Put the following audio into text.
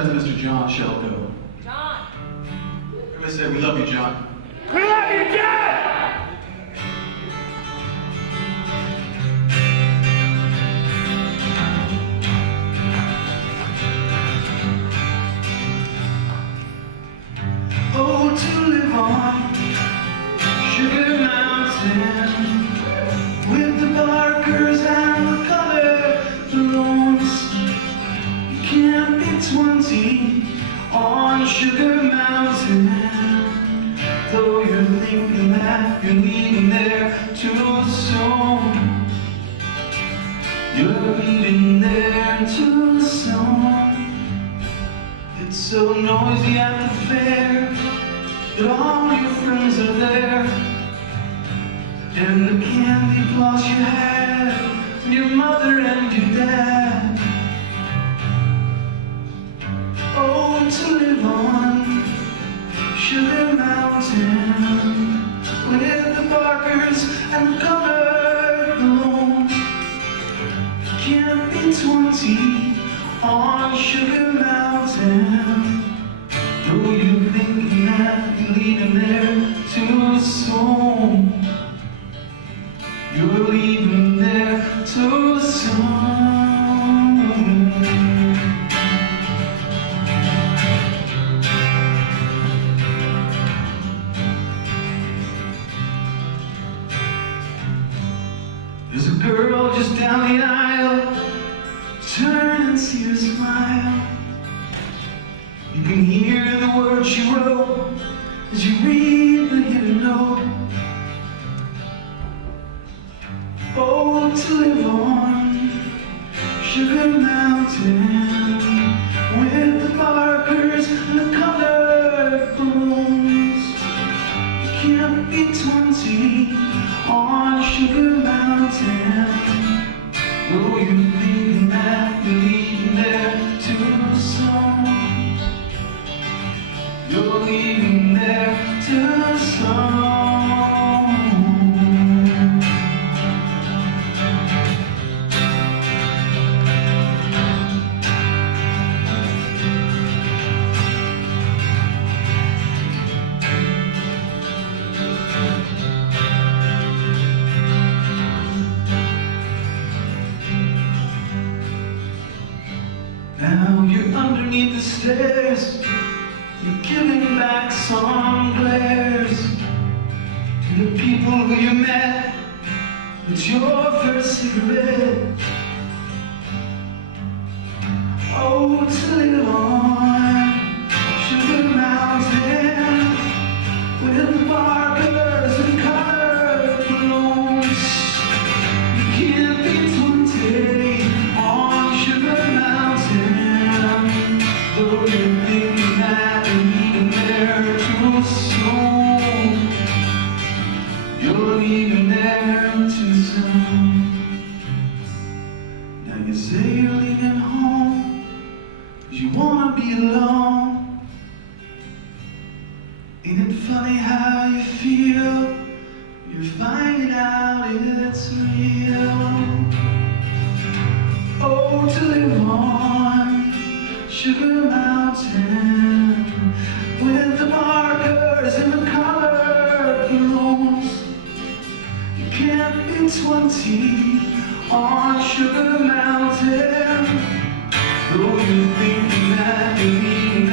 out to Mr. John Shelko. John! Everybody say, we love you, John. We love you, John! Oh, to live on Sugar Mountain with the barkers and the color balloons. You can't be 20 on Sugar Mountain, though you're thinking that you're leaving there too soon. You're leaving there too soon. It's so noisy at the fair that all your friends are there, and the candy floss you had from your mother and your dad. Oh, to live on Sugar Mountain with the barkers and the colored balloons. You can't be 20 on Sugar Mountain, though you're thinking that you're leaving there too soon. You're leaving there too soon. There's a girl just down the aisle. Turn and see her smile. You can hear the words she wrote as you read the hidden note. Oh, to live on Sugar Mountain with the barkers and the colored balloons. You can't be 20 on Sugar Mountain, though you're thinking that you're leaving there too soon. You're leaving there too soon. Now you're underneath the stairs. You're giving back some glares to the people who you met. It's your first cigarette. Oh, to live on Sugar Mountain with the barkers and colored balloons. You can't be 20 on Sugar Mountain, though you're thinking that you're leaving there too soon. You're leaving there too soon. Now you say you're leaving home 'cause you wanna be alone. Ain't it funny how you feel? You're finding out it's real. Oh, to live on Sugar Mountain with the markers and the colored balloons. You can't be 20 on Sugar Mountain, though you're thinking that you're leaving